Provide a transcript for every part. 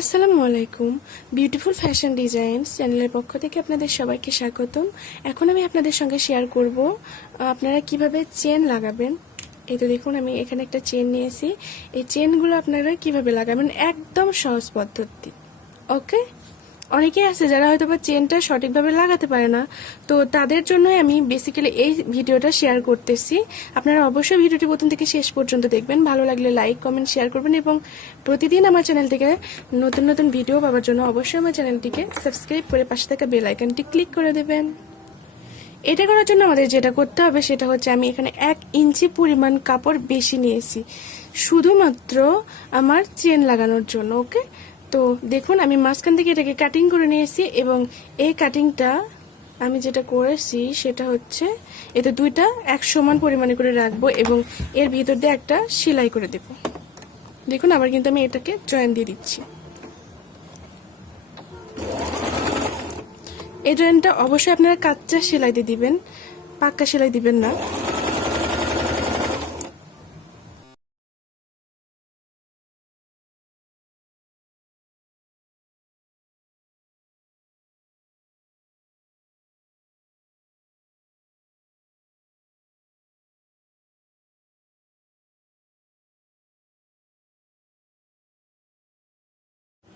আসসালামু আলাইকুম। Beautiful fashion designs চ্যানেলের পক্ষ থেকে আপনাদের সবাইকে স্বাগতম। এখন আমি আপনাদের সঙ্গে শেয়ার করব আপনারা কিভাবে চেন লাগাবেন। এই তো দেখুন, আমি এখানে একটা চেন নিয়েছি। এই চেনগুলো আপনারা কিভাবে লাগাবেন, একদম সহজ পদ্ধতি। ওকে, অনেকেই আছে যারা হয়তো বা চেনটা সঠিকভাবে লাগাতে পারে না, তো তাদের জন্যই আমি বেসিক্যালি এই ভিডিওটা শেয়ার করতেছি। আপনারা অবশ্যই ভিডিওটি প্রথম থেকে শেষ পর্যন্ত দেখবেন। ভালো লাগলে লাইক কমেন্ট শেয়ার করবেন এবং প্রতিদিন আমার চ্যানেল থেকে নতুন নতুন ভিডিও পাওয়ার জন্য অবশ্যই আমার চ্যানেলটিকে সাবস্ক্রাইব করে পাশে থাকা বেল আইকনটি ক্লিক করে দেবেন। এটা করার জন্য আমাদের যেটা করতে হবে সেটা হচ্ছে, আমি এখানে 1 ইঞ্চি পরিমাণ কাপড় বেশি নিয়েছি শুধুমাত্র আমার চেন লাগানোর জন্য। ওকে, তো দেখুন আমি মাঝখান থেকে এটাকে কাটিং করে নিয়েছি এবং এই কাটিংটা আমি যেটা করেছি সেটা হচ্ছে, এতে দুইটা এক সমান পরিমাণে করে রাখবো এবং এর ভিতর দিয়ে একটা সেলাই করে দেব। দেখুন আবার কিন্তু আমি এটাকে জয়েন দিয়ে দিচ্ছি। এই জয়েনটা অবশ্যই আপনারা কাঁচা সেলাই দিয়ে দিবেন, পাক্কা সেলাই দিবেন না।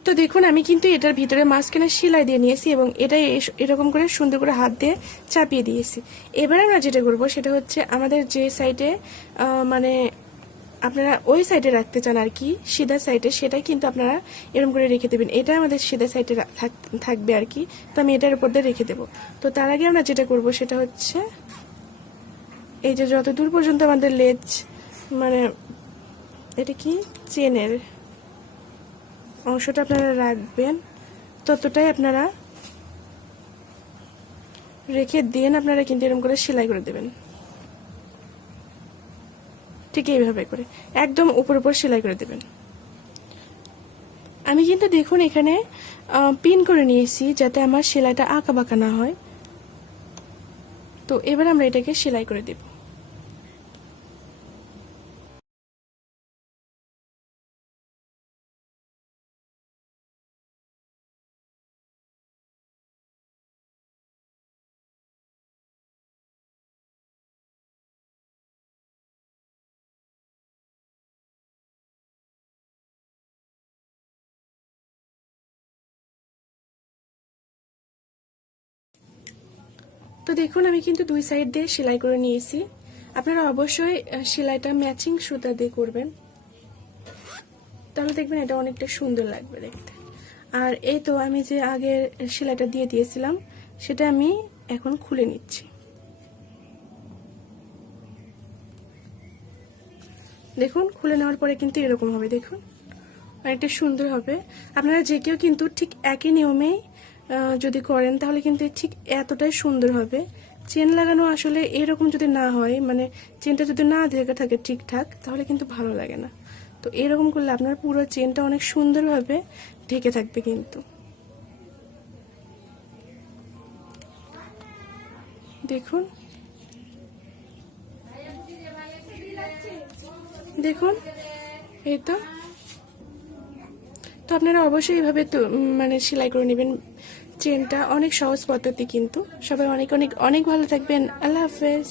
তো দেখুন আমি কিন্তু এটার ভিতরে মাঝখানে সেলাই দিয়ে নিয়েছি এবং এটা এরকম করে সুন্দর করে হাত দিয়ে চাপিয়ে দিয়েছি। এবার আমরা যেটা করব সেটা হচ্ছে, আমাদের যে সাইডে মানে আপনারা ওই সাইডে রাখতে চান আর কি, সিধা সাইডে, সেটাই কিন্তু আপনারা এরকম করে রেখে দেবেন। এটা আমাদের সিধা সাইডে থাকবে আর কি, তো আমি এটার উপর দিয়ে রেখে দেবো। তো তার আগে আমরা যেটা করব সেটা হচ্ছে, এই যে যত দূর পর্যন্ত আমাদের লেজ, মানে এটা কি চেনের অংশটা আপনারা রাখবেন, ততটাই আপনারা রেখে দিন। আপনারা কিন্তু এরকম করে সেলাই করে দেবেন, ঠিক এইভাবে করে একদম উপর উপর সেলাই করে দেবেন। আমি কিন্তু দেখুন এখানে পিন করে নিয়েছি যাতে আমার সেলাইটা আঁকা বাঁকা না হয়। তো এবার আমরা এটাকে সেলাই করে দেব। তো দেখুন আমি কিন্তু দুই সাইড দিয়ে সেলাই করে নিয়েছি। আপনারা অবশ্যই সেলাইটা ম্যাচিং সুতা দিয়ে করবেন, তাহলে দেখবেন এটা অনেকটা সুন্দর লাগবে দেখতে। আর এই তো আমি যে আগে সেলাইটা দিয়ে দিয়েছিলাম সেটা আমি এখন খুলে নিচ্ছি। দেখুন খুলে নেওয়ার পরে কিন্তু এরকম হবে, দেখুন অনেকটা সুন্দর হবে। আপনারা যে কেউ কিন্তু ঠিক একই নিয়মেই যদি করেন তাহলে কিন্তু ঠিক এতটাই সুন্দর হবে। চেন লাগানো আসলে এরকম যদি না হয়, মানে চেনটা যদি না ঢেকে থাকে ঠিকঠাক, তাহলে কিন্তু ভালো লাগে না। তো এরকম করলে আপনার পুরো চেনটা অনেক সুন্দরভাবে ঢেকে থাকবে। কিন্তু দেখুন, দেখুন এই তো। তো আপনারা অবশ্যই এইভাবে তো মানে সেলাই করে নেবেন। চেনটা অনেক সহজ পদ্ধতি, কিন্তু সবাই অনেক অনেক অনেক ভালো থাকবেন। আল্লাহ হাফেজ।